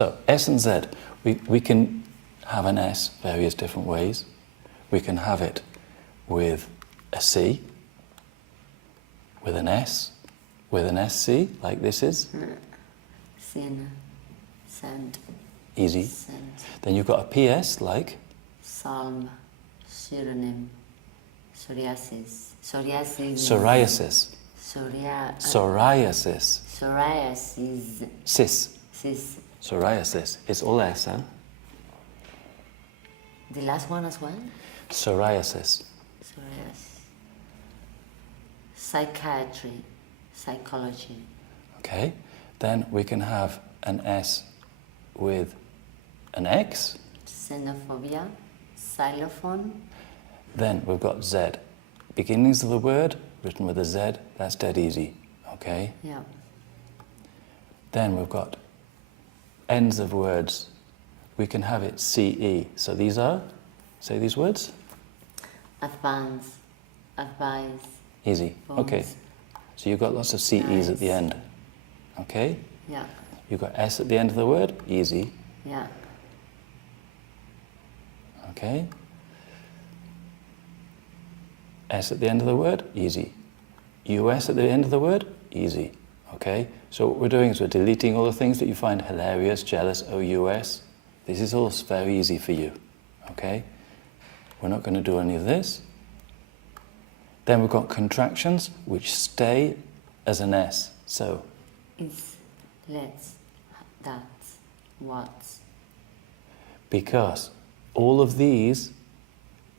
So S and Z, we can have an S various different ways. We can have it with a C, with an S, with an SC, like this is. Sin, send. Easy. Send. Then you've got a PS, like? Psalm, pseudonym, psoriasis. Psoriasis. Psoriasis. Psoriasis. Psoriasis. Cis. Cis. Psoriasis. It's all S, huh? The last one as well? Psoriasis. Psoriasis. Psychiatry, psychology. Okay. Then we can have an S with an X. Xenophobia, xylophone. Then we've got Z. Beginnings of the word, written with a Z, that's dead easy, okay? Yeah. Then we've got ends of words. We can have it CE. So these are, say these words. Advance, advise. Easy, Bones. okay. So you've got lots of CEs at the end, okay? Yeah. You've got S at the end of the word, easy, Yeah. okay? S at the end of the word, easy. US at the end of the word, easy, okay? So what we're doing is we're deleting all the things that you find hilarious, jealous, OUS. This is all very easy for you, okay? We're not going to do any of this. Then we've got contractions, which stay as an S. So, Is, let's, that's, what's. because all of these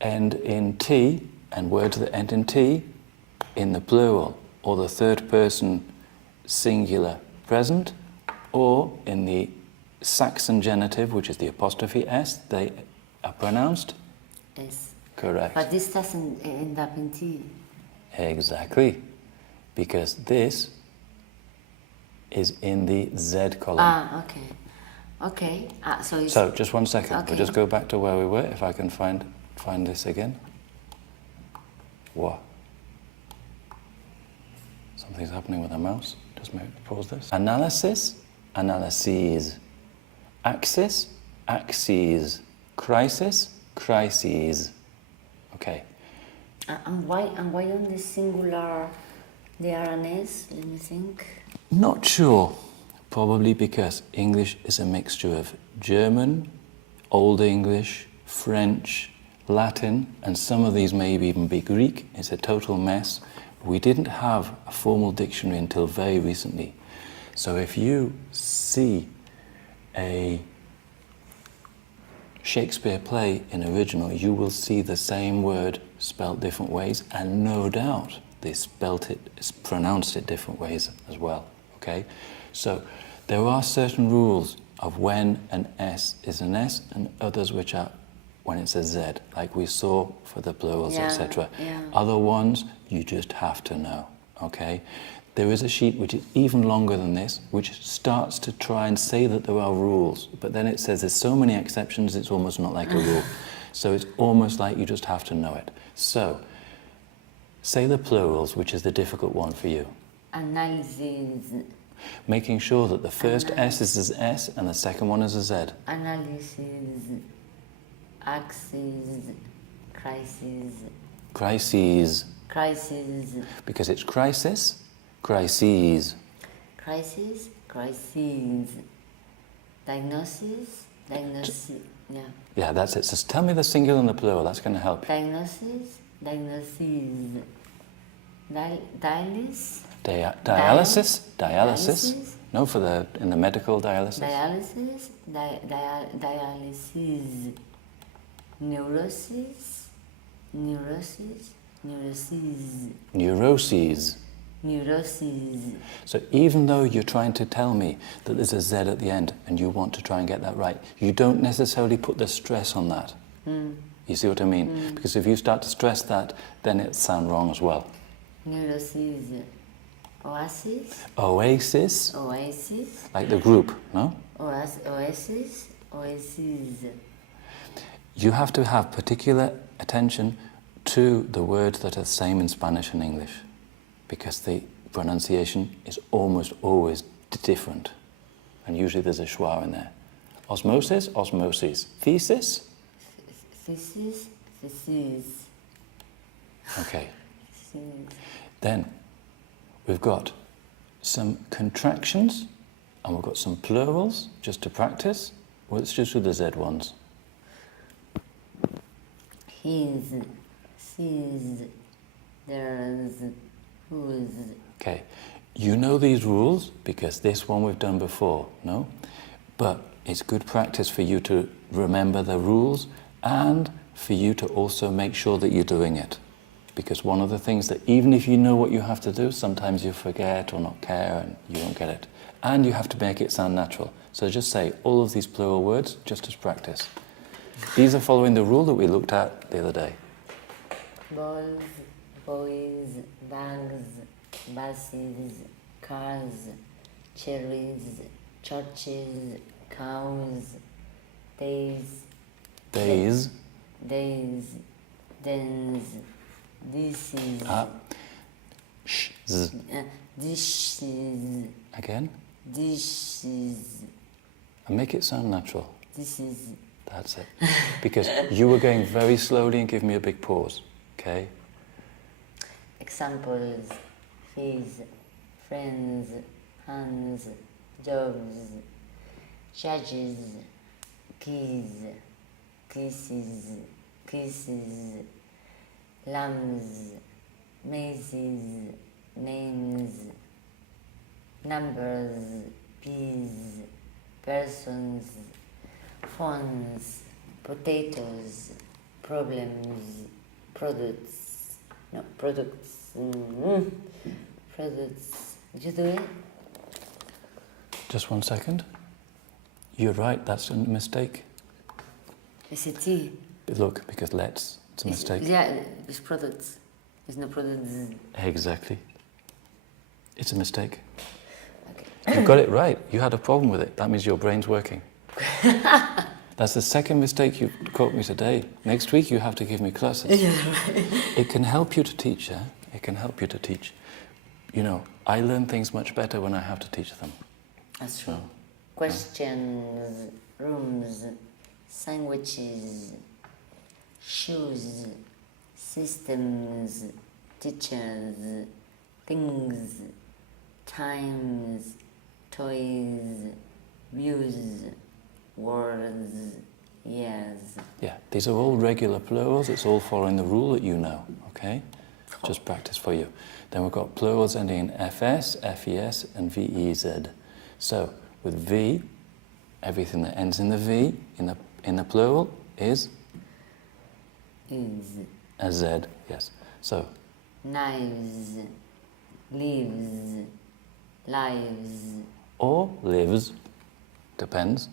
end in T, and words that end in T, in the plural, or the third person singular present, or in the Saxon genitive, which is the apostrophe S, they are pronounced? S. Correct. But this doesn't end up in T. Exactly. Because this is in the Z column. Ah, okay. Okay. So it's... So, just one second. Okay. We'll just go back to where we were, if I can find this again. What? Something's happening with the mouse. Just maybe pause this. Analysis, analyses. Axis, axes. Crisis, crises. Okay. And why on the singular there are an S? Let me think. Not sure. Probably because English is a mixture of German, Old English, French, Latin, and some of these may even be Greek. It's a total mess. We didn't have a formal dictionary until very recently. So if you see a Shakespeare play in original, you will see the same word spelt different ways, and no doubt they pronounced it different ways as well, okay? So there are certain rules of when an S is an S and others which are when it's a Z, like we saw for the plurals, etc. Yeah. Other ones, you just have to know, okay? There is a sheet which is even longer than this, which starts to try and say that there are rules, but then it says there's so many exceptions, it's almost not like a rule. So it's almost like you just have to know it. So, say the plurals, which is the difficult one for you. Analysis. Making sure that the first S is as S and the second one is a Z. Analysis. Axis. Crisis. Crises. Crisis. Because it's crisis, crises. Crisis. Crises. Diagnosis. Diagnosis. Yeah. Yeah, that's it. So tell me the singular and the plural, that's going to help you. Diagnosis. Diagnoses. Dialysis. Dialysis? Dialysis? Dialysis? No, in the medical dialysis. Dialysis. Dialysis. Neurosis. Neurosis. Neuroses. Neuroses. Neuroses. So even though you're trying to tell me that there's a Z at the end and you want to try and get that right, you don't necessarily put the stress on that. You see what I mean? Because if you start to stress that, then it'll sound wrong as well. Neuroses. Oasis. Oasis. Oasis. Like the group, no? Oasis. Oasis. You have to have particular attention to the words that are the same in Spanish and English, because the pronunciation is almost always different, and usually there's a schwa in there. Osmosis, osmosis. Thesis? Thesis, thesis. Okay. Thesis. Then we've got some contractions and we've got some plurals just to practice. Well, let's just do the Z ones. His, his, theirs, whose. Okay. You know these rules because this one we've done before, no? But it's good practice for you to remember the rules and for you to also make sure that you're doing it. Because one of the things that even if you know what you have to do, sometimes you forget or not care and you won't get it. And you have to make it sound natural. So just say all of these plural words just as practice. These are following the rule that we looked at the other day. Balls, boys, bags, buses, cars, cherries, churches, cows, days, Days. days, dens, dishes, Sh, z. dishes, Again. dishes, And make it sound natural. this is That's it. Because you were going very slowly and give me a big pause. Okay? examples, fees, friends, hands, jobs, judges, keys, kisses, kisses, lambs, mazes, names, numbers, peas, persons, phones, potatoes, problems, products, no, products, products. Did you do it? Just 1 second. You're right, that's a mistake. It's a T. Look, because it's a mistake. Yeah, it's products. It's no products. Exactly. It's a mistake. Okay. You got it right. You had a problem with it. That means your brain's working. That's the second mistake you caught me today. Next week you have to give me classes. Yeah, right. It can help you to teach, yeah? It can help you to teach. You know, I learn things much better when I have to teach them. That's true. Questions, rooms, sandwiches, shoes, systems, teachers, things, times, toys, views, words, years. Yeah, these are all regular plurals. It's all following the rule that you know, okay? Just practice for you. Then we've got plurals ending in fs, fes, and vez. So with v, everything that ends in the v in the plural is Is. a z. Yes. So Knives, leaves, lives, or lives, depends.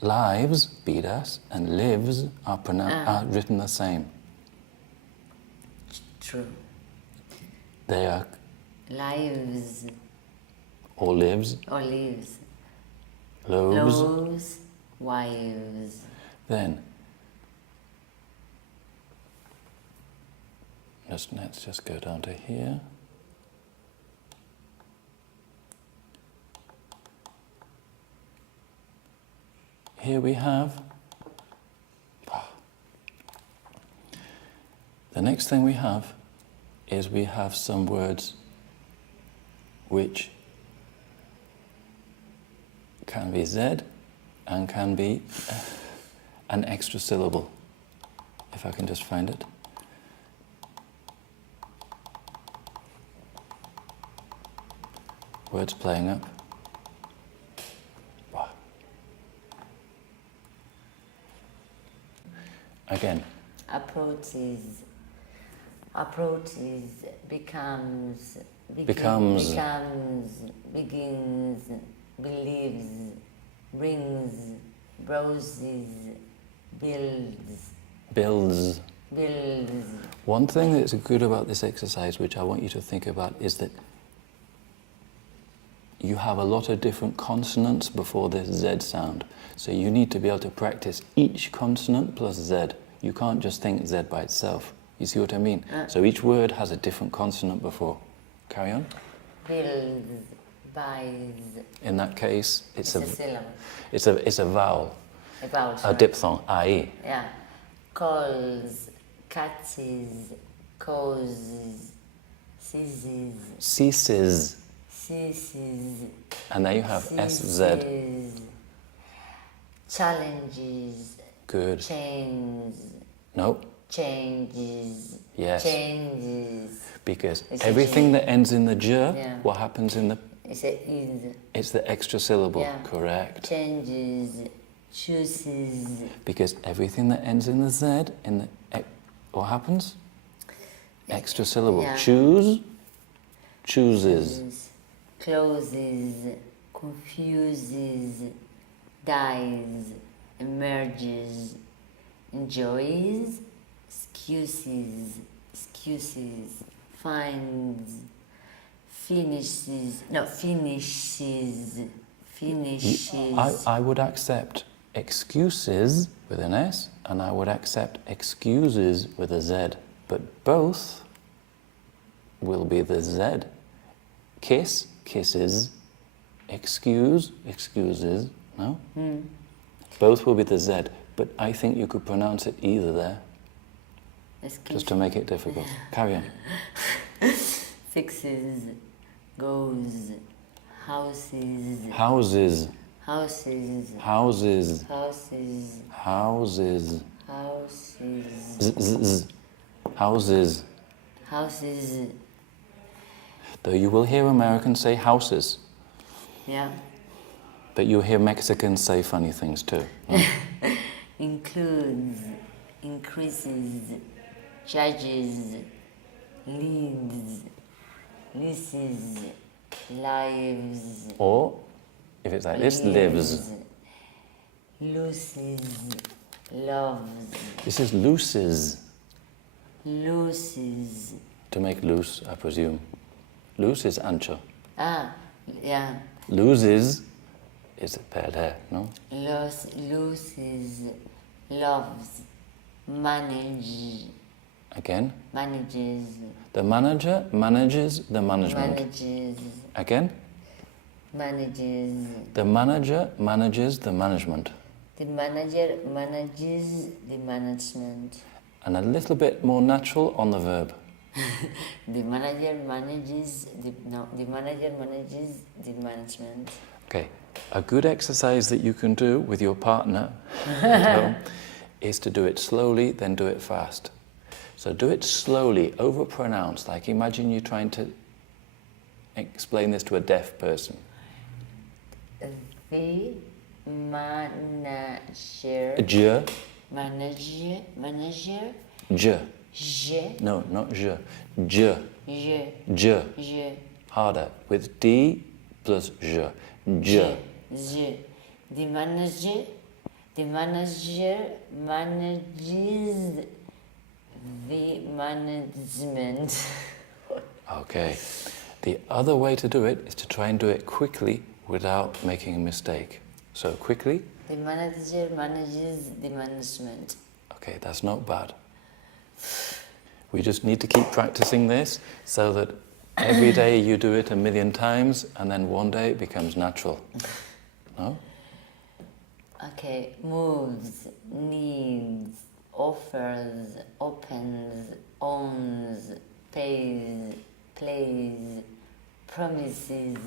Lives, vidas, and lives are written the same. true. They are Lives or lives, or leaves, loaves. loaves, wives. Then let's just go down to here. Here we have, the next thing we have is we have some words which can be Z and can be an extra syllable, if I can just find it. Words playing up. Again. Approaches, becomes, Becomes. begins, believes, brings, browses, builds. Builds. Builds. One thing that's good about this exercise, which I want you to think about, is that you have a lot of different consonants before this Z sound. So you need to be able to practice each consonant plus Z. You can't just think Z by itself. You see what I mean? So each word has a different consonant before. Carry on. Builds, Buys. In that case, It's a syllable. it's a vowel, A vowel. a Sorry. diphthong, I. Yeah. Calls, catches, causes, ceases, Ceases. ceases, And there you have SZ. ceases, challenges, Good. change, No, changes, Yes. changes. because It's a everything G. that ends in the j, Yeah. what happens in the, It's a is. it's the extra syllable, Yeah. correct? Changes, chooses, Because everything that ends in the z, what happens? Extra syllable. Yeah. Choose, chooses. closes, confuses, dies, emerges, enjoys, excuses, finds, finishes, I would accept excuses with an S, and I would accept excuses with a Z, but both will be the Z. Kiss, kisses, excuse, excuses, no? Both will be the Z, but I think you could pronounce it either there, just to make it difficult. Carry on. fixes, goes, houses, Houses, houses, houses, houses, houses, houses, z, houses. houses, Though you will hear Americans say houses, yeah, but you hear Mexicans say funny things too. No? includes, increases, judges, leads, leases, lives, Or, if it's like this, lives. loses, loves, This is looses, loses, to make loose, I presume. Loose is ancho. yeah, Loses is perder, no? loses, loves, manage, Again. manages, The manager manages the management. manages, Again. manages, The manager manages the management. the manager manages the management, And a little bit more natural on the verb. the manager manages the manager manages the management. Okay. A good exercise that you can do with your partner at home is to do it slowly, then do it fast. So do it slowly, overpronounced, like imagine you're trying to explain this to a deaf person. The manager Je, manager je. je No, not je. Je, je je. Harder, with D plus je. Je. je the manager manages the management. Okay. The other way to do it is to try and do it quickly without making a mistake. So quickly. The manager manages the management. Okay, that's not bad. We just need to keep practicing this so that every day you do it 1,000,000 times and then one day it becomes natural. No? Okay, moves, needs, offers, opens, owns, pays, plays, promises,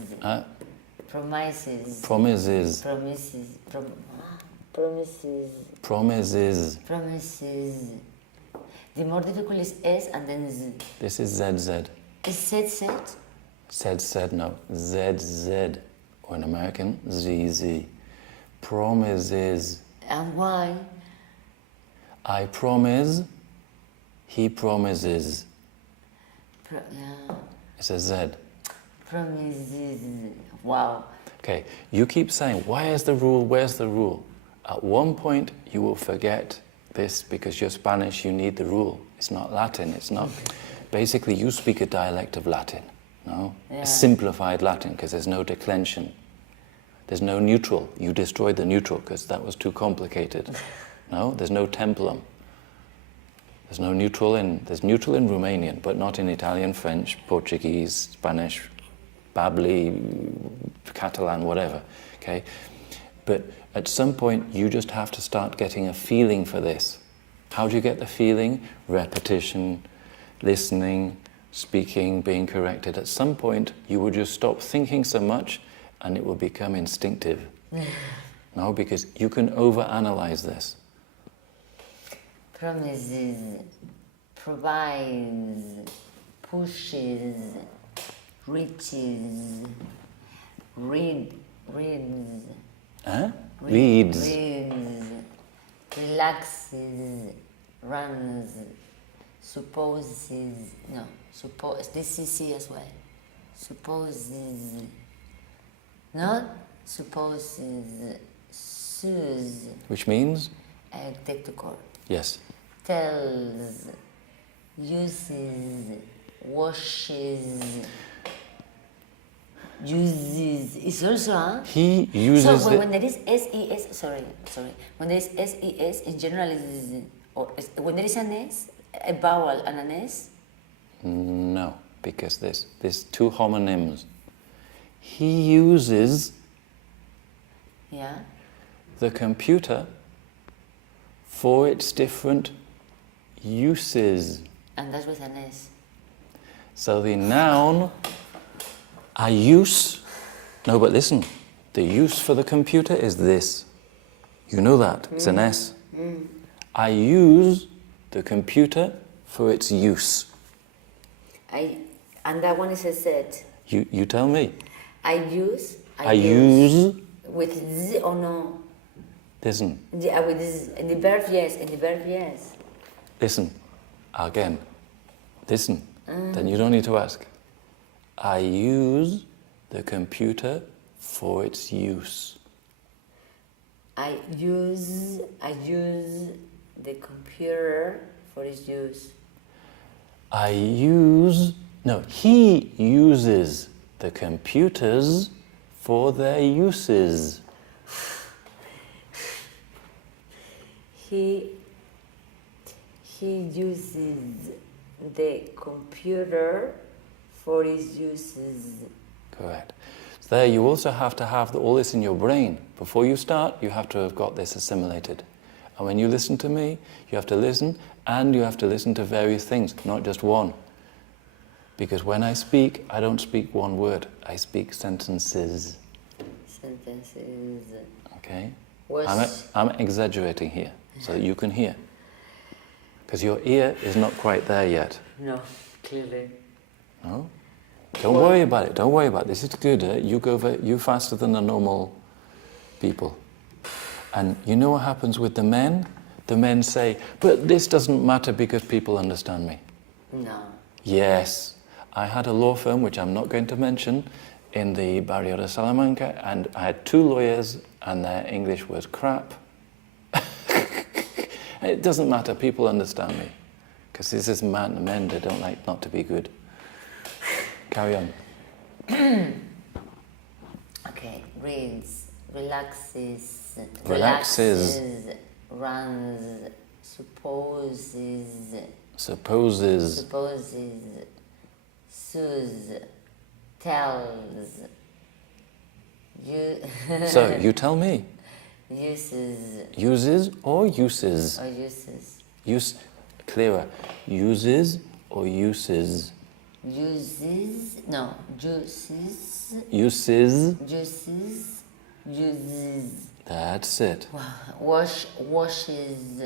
promises, Promises. promises, promises. The more difficult is S and then Z. This is ZZ. Is said? Said, no. ZZ. Or in American, ZZ. Promises. And why? I promise, he promises. Yeah. It's a Z. Promises. Wow. Okay, you keep saying, why is the rule, where's the rule? At one point, you will forget this because you're Spanish, you need the rule. It's not Latin, it's not... Basically, you speak a dialect of Latin, no? Yeah. A simplified Latin, because there's no declension. There's no neutral. You destroyed the neutral because that was too complicated. No? There's no templum. There's no neutral there's neutral in Romanian, but not in Italian, French, Portuguese, Spanish, babbly, Catalan, whatever, okay? But at some point, you just have to start getting a feeling for this. How do you get the feeling? Repetition, listening, speaking, being corrected. At some point, you will just stop thinking so much and it will become instinctive. No, because you can overanalyze this. Promises, provides, pushes, reaches, reads, Huh? Reads. Relaxes, runs, supposes, this is C as well. Supposes, not supposes, sues. Which means? Take the chord. Yes. Tells, uses, washes, uses. It's also, huh? He uses so when there is S-E-S, sorry. When there is S-E-S, in general is, or when there is an S, a vowel and an S? No, because there's two homonyms. He uses the computer for its different uses. And that's with an S. So the noun, I use, no, but listen, the use for the computer is this. You know that, it's an S. I use the computer for its use. And that one is a set. You tell me. I use. With Z or no? Listen. With Z. And the verb yes. Listen. Again. Listen. Then you don't need to ask. I use the computer for its use. I use the computer for its use. He uses the computers for their uses. He uses the computer for his uses. Correct. So there you also have to have all this in your brain. Before you start, you have to have got this assimilated. And when you listen to me, you have to listen, and you have to listen to various things, not just one. Because when I speak, I don't speak one word, I speak sentences. Sentences. Okay? I'm exaggerating here, so that you can hear. Because your ear is not quite there yet. No, clearly. No? Don't worry about it, don't worry about it. This is good, you faster than the normal people. And you know what happens with the men? The men say, but this doesn't matter because people understand me. No. Yes. I had a law firm, which I'm not going to mention, in the Barrio de Salamanca, and I had 2 lawyers, and their English was crap. It doesn't matter, people understand me. Because this is men, they don't like not to be good. Carry on. Okay, reads, relaxes, runs, supposes, sues, tells, So, you tell me. Uses or uses? Use, clearer. Uses or uses? Uses. That's it. Watches.